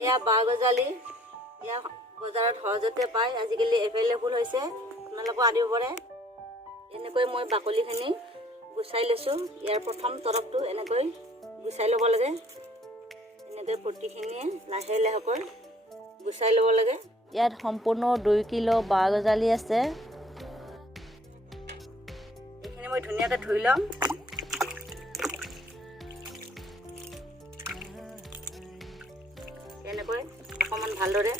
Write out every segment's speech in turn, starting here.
এয়া বাঁহ গজালি ইয়াৰ বজাৰত সহজতে পায়, আজিকালি এভেইলেবল হৈছে, আপোনালোকেও আনিব পাৰে। এনেকৈ মই বাকলিখিনি গুচাই লৈছোঁ। ইয়াৰ প্ৰথম তৰফটো এনেকৈ গুচাই ল'ব লাগে। এনেকৈ প্ৰতিখিনিয়ে লাহে লাহেকৈ গুচাই ল'ব লাগে। ইয়াত সম্পূৰ্ণ 2 কিলো বাঁহ গজালি আছে। এইখিনি মই ধুনীয়াকৈ ধুই ল'ম। এনেকৈ অকণমান ভালদৰে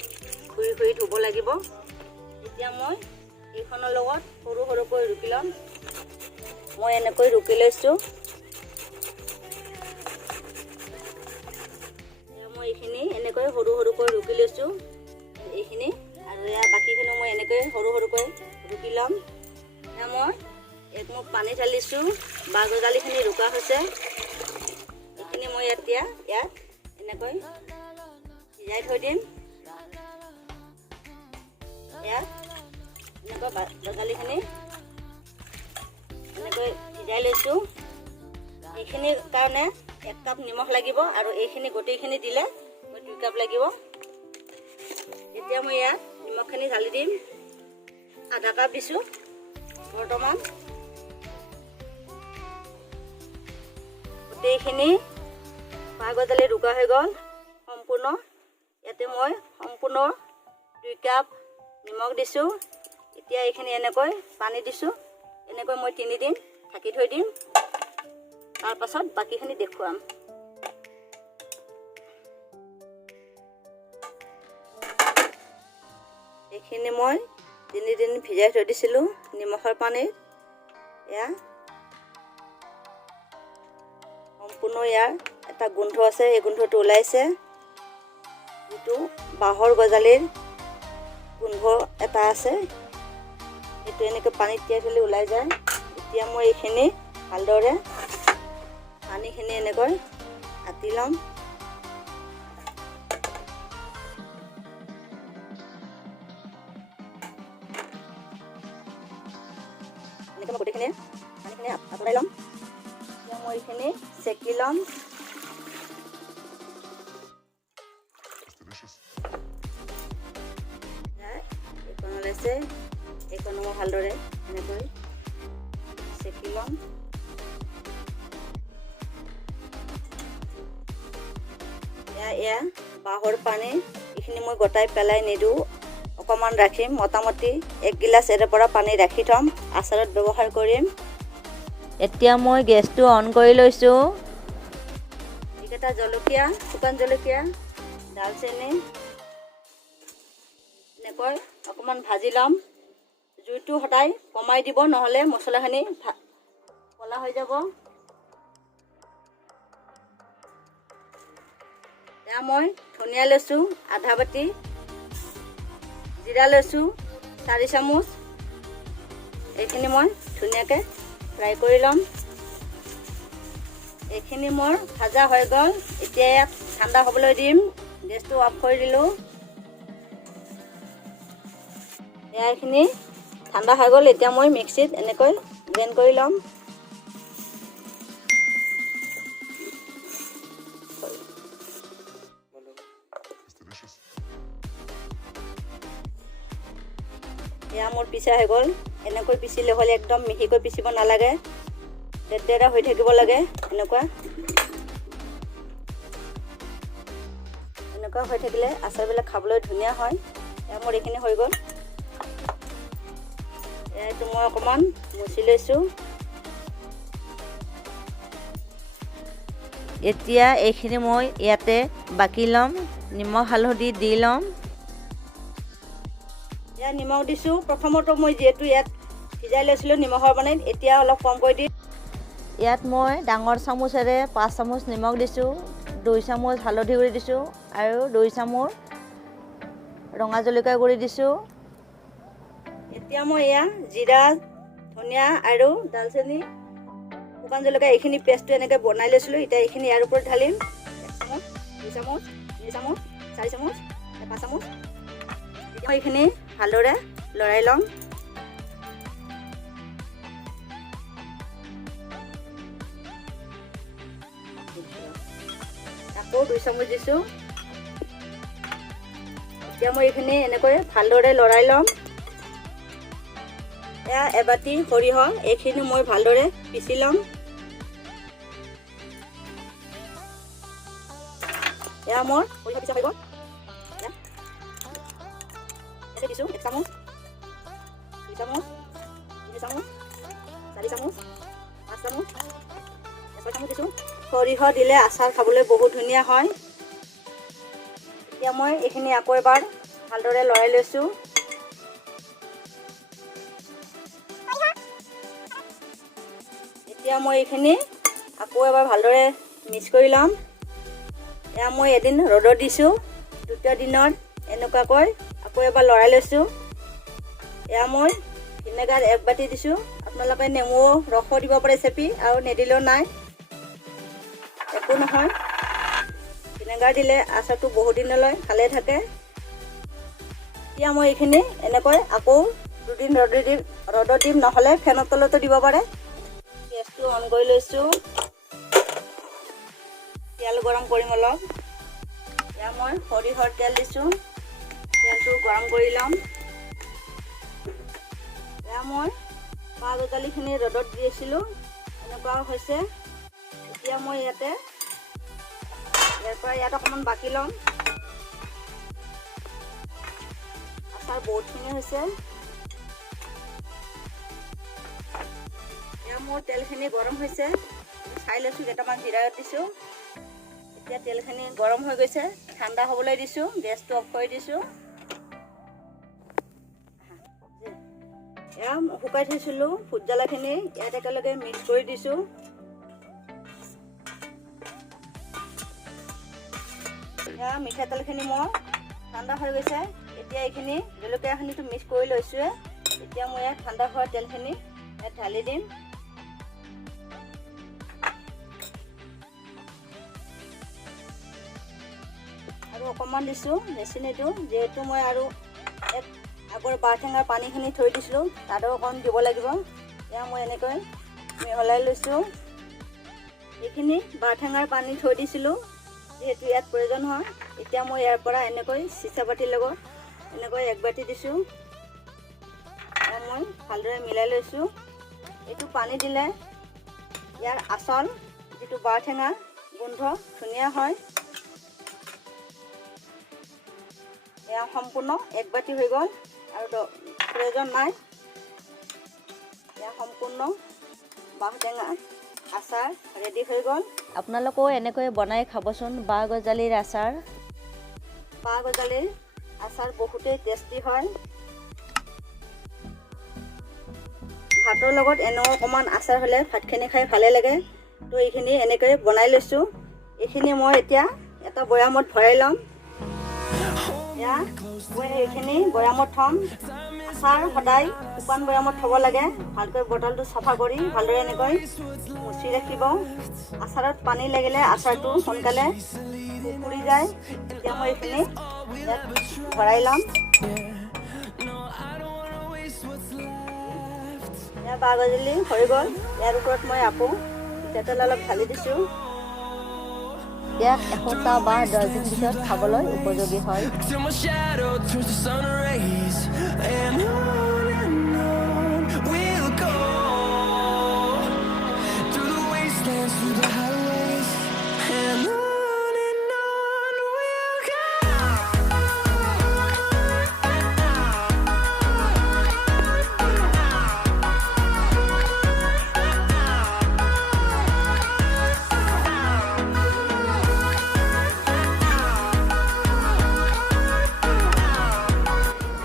ঘূৰি ধুব লাগিব। এতিয়া মই এইখনৰ লগত সৰু সৰুকৈ ৰুকি ল'ম। মই এনেকৈ ৰুকি লৈছোঁ। মই এইখিনি এনেকৈ সৰু সৰুকৈ ৰুকি লৈছোঁ। এইখিনি আৰু ইয়াৰ বাকীখিনি মই এনেকৈ সৰু সৰুকৈ ৰুকি ল'ম। এতিয়া মই একমুখ পানী ঢালিছোঁ। বাঁহ গজালিখিনি ৰুকা হৈছে। এইখিনি মই এতিয়া ইয়াত এনেকৈ ভিজাই থৈ দিম। ইয়াত এনেকৈ গজালিখিনি এনেকৈ ভিজাই লৈছোঁ। এইখিনিৰ কাৰণে 1 কাপ নিমখ লাগিব আৰু এইখিনি গোটেইখিনি দিলে 2 কাপ লাগিব। এতিয়া মই ইয়াত নিমখখিনি ঢালি দিম। আধা কাপ দিছোঁ বৰ্তমান। গোটেইখিনি বাঁহ গজালি ৰুকা হৈ গ'ল সম্পূৰ্ণ। ইয়াতে মই সম্পূৰ্ণ 2 কাপ নিমখ দিছোঁ। এতিয়া এইখিনি এনেকৈ পানী দিছোঁ। এনেকৈ মই 3 দিন ঢাকি থৈ দিম। তাৰপাছত বাকীখিনি দেখুৱাম। এইখিনি মই 3 দিন ভিজাই থৈ দিছিলোঁ নিমখৰ পানীত। এয়া সম্পূৰ্ণ ইয়াৰ এটা গোন্ধ আছে, এই গোন্ধটো ওলাইছে। যিটো বাঁহৰ গজালিৰ গোন্ধ এটা আছে, সেইটো এনেকৈ পানীত তিয়াই থ'লে ওলাই যায়। এতিয়া মই এইখিনি ভালদৰে পানীখিনি এনেকৈ আতি ল'ম। এনেকৈ মই গোটেইখিনি পানীখিনি আঁতৰাই ল'ম। এতিয়া মই এইখিনি চেকি ল'ম। এইখন ওলাইছে, এইখনো মই ভালদৰে এনেকৈ চেকি ল'ম। এয়া বাঁহৰ পানী, এইখিনি মই গোটাই পেলাই নিদিওঁ, অকণমান ৰাখিম। মোটামুটি 1 গিলাচ এৰে পৰা পানী ৰাখি থ'ম, আচাৰত ব্যৱহাৰ কৰিম। এতিয়া মই গেছটো অন কৰি লৈছোঁ। এইকেইটা জলকীয়া, শুকান জলকীয়া, দালচেনি এনেকৈ অকণমান ভাজি ল'ম। জুইটো সদায় কমাই দিব, নহ'লে মছলাখিনি ক'লা হৈ যাব। এতিয়া মই ধনিয়া লৈছোঁ আধা বাটি, জিৰা লৈছোঁ 4 চামুচ। এইখিনি মই ধুনীয়াকৈ ফ্ৰাই কৰি ল'ম। এইখিনি মোৰ ভাজা হৈ গ'ল। এতিয়া ইয়াক ঠাণ্ডা হ'বলৈ দিম। গেছটো অফ কৰি দিলোঁ। এইখিনি ঠাণ্ডা হৈ গ'ল। এতিয়া মই মিক্সিত এনেকৈ গ্ৰাইণ্ড কৰি ল'ম। এয়া মোৰ পিছা হৈ গ'ল। এনেকৈ পিচিলে হ'লে একদম মিহিকৈ পিচিব নালাগে, দেৰদেৰা হৈ থাকিব লাগে। এনেকুৱা হৈ থাকিলে আচাৰবিলাক খাবলৈ ধুনীয়া হয়। এয়া মোৰ এইখিনি হৈ গ'ল। এইটো মই অকণমান মুচি লৈছোঁ। এতিয়া এইখিনি মই ইয়াতে বাকি ল'ম, নিমখ হালধি দি ল'ম। ইয়াত নিমখ দিছোঁ। প্ৰথমতো মই যিহেতু ইয়াত ভিজাই লৈছিলোঁ নিমখৰ পানীত, এতিয়া অলপ কমকৈ দিম। ইয়াত মই ডাঙৰ চামুচেৰে 5 চামুচ নিমখ দিছোঁ, 2 চামুচ হালধি গুড়ি দিছোঁ আৰু 2 চামুচ ৰঙা জলকীয়া গুড়ি দিছোঁ। এতিয়া মই এয়া জিৰা, ধনিয়া আৰু দালচেনি, শুকান জলকীয়া এইখিনি পেষ্টটো এনেকৈ বনাই লৈছিলোঁ। এতিয়া এইখিনি ইয়াৰ ওপৰত ঢালিম। 1 চামুচ, 2 চামুচ, 3 চামুচ, 4 চামুচ, 5 চামুচ। এতিয়া এইখিনি ভালদৰে লৰাই ল'ম। আকৌ 2 চামুচ দিছোঁ। এতিয়া মই এইখিনি এনেকৈ ভালদৰে লৰাই ল'ম। এয়া এবাটি সৰিয়হ, এইখিনি মই ভালদৰে পিচি ল'ম। এয়া মোৰ সৰিয়হ পিছা হৈ গ'ল। এতিয়া দিছোঁ 1 চামুচ, 2 চামুচ, 3 চামুচ, 4 চামুচ, 5 চামুচ, 6 চামুচ দিছোঁ। সৰিয়হ দিলে আচাৰ খাবলৈ বহুত ধুনীয়া হয়। এতিয়া মই এইখিনি আকৌ এবাৰ ভালদৰে লৰাই লৈছোঁ। এতিয়া মই এইখিনি আকৌ এবাৰ ভালদৰে মিক্স কৰি ল'ম। এয়া মই এদিন ৰ'দত দিছোঁ, দ্বিতীয় দিনত এনেকুৱাকৈ আকৌ এবাৰ লৰাই লৈছোঁ। এয়া মই ভিনেগাৰ 1 বাটি দিছোঁ। আপোনালোকে নেমু ৰসো দিব পাৰে চেপি, আৰু নিদিলেও নাই, একো নহয়। ভিনেগাৰ দিলে আচাৰটো বহুত দিনলৈ ভালে থাকে। এতিয়া মই এইখিনি এনেকৈ আকৌ 2 দিন ৰ'দত দিম, নহ'লে ফেনৰ তলতো দিব পাৰে। গেছটো অন কৰি লৈছোঁ। তেল গৰম কৰিম অলপ। এতিয়া মই সৰিয়হৰ তেল দিছোঁ। তেলটো গৰম কৰি ল'ম। এতিয়া মই বাঁহ গজালিখিনি ৰ'দত দিছিলোঁ, এনেকুৱা হৈছে। এতিয়া মই ইয়াৰ পৰা ইয়াত অকণমান বাকি ল'ম। আচাৰ বহুতখিনি হৈছে। এতিয়া মোৰ তেলখিনি গৰম হৈছে, চাই লৈছোঁ, কেইটামান জিৰা দিছোঁ। এতিয়া তেলখিনি গৰম হৈ গৈছে, ঠাণ্ডা হ'বলৈ দিছোঁ। গেছটো অফ কৰি দিছোঁ। এয়া শুকাই থৈছিলোঁ ভোট জলকীয়াখিনি ইয়াত একেলগে মিক্স কৰি দিছোঁ। এয়া মিঠাতেলখিনি মোৰ ঠাণ্ডা হৈ গৈছে। এতিয়া এইখিনি জলকীয়াখিনিটো মিক্স কৰি লৈছোঁৱে। এতিয়া মই ইয়াত ঠাণ্ডা হোৱা তেলখিনি ইয়াত ঢালি দিম। আৰু অকণমান দিছোঁ, বেছি নিদিওঁ, যিহেতু মই আৰু আগৰ বাৰটেঙাৰ পানীখিনি থৈ দিছিলোঁ, তাতো অকণ দিব লাগিব। এয়া মই এনেকৈ মিহলাই লৈছোঁ। এইখিনি বাৰটেঙাৰ পানী থৈ দিছিলোঁ, যিহেতু ইয়াত প্ৰয়োজন হয়। এতিয়া মই ইয়াৰ পৰা এনেকৈ চিচা বাটিৰ লগত এনেকৈ 1 বাটি দিছোঁ। এয়া মই ভালদৰে মিলাই লৈছোঁ। এইটো পানী দিলে ইয়াৰ আচল যিটো বাৰটেঙা গোন্ধ ধুনীয়া হয়। এয়া সম্পূৰ্ণ 1 বাটি হৈ গ'ল, আৰু প্ৰয়োজন নাই। এয়া সম্পূৰ্ণ বাঁহটেঙা আচাৰ ৰেডি হৈ গ'ল। আপোনালোকেও এনেকৈ বনাই খাবচোন বাঁহ গজালিৰ আচাৰ। বাঁহ গজালিৰ আচাৰ বহুতেই টেষ্টি হয়। ভাতৰ লগত এনেও অকণমান আচাৰ হ'লে ভাতখিনি খাই ভালে লাগে। তো এইখিনি এনেকৈ বনাই লৈছোঁ। এইখিনি মই এতিয়া এটা বৈয়ামত ভৰাই ল'ম। এয়া মই এইখিনি বৈয়ামত থ'ম। আচাৰ সদায় শুকান বৈয়ামত থ'ব লাগে। ভালকৈ বটলটো চাফা কৰি ভালদৰে এনেকৈ মুচি ৰাখিব। আচাৰত পানী লাগিলে আচাৰটো সোনকালে পুৰি যায়। এতিয়া মই এইখিনি ইয়াত ভৰাই ল'ম। এয়া বাঁহ গজালি হৈ গ'ল। ইয়াৰ ওপৰত মই আকৌ মিঠাতেল অলপ ঢালি দিছোঁ। ইয়াক এসপ্তাহ বা 10 দিন পিছত খাবলৈ উপযোগী হয়।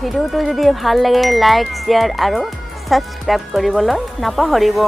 ভিডিঅ'টো যদি ভাল লাগে লাইক, শ্বেয়াৰ আৰু ছাবস্ক্ৰাইব কৰিবলৈ নাপাহৰিব।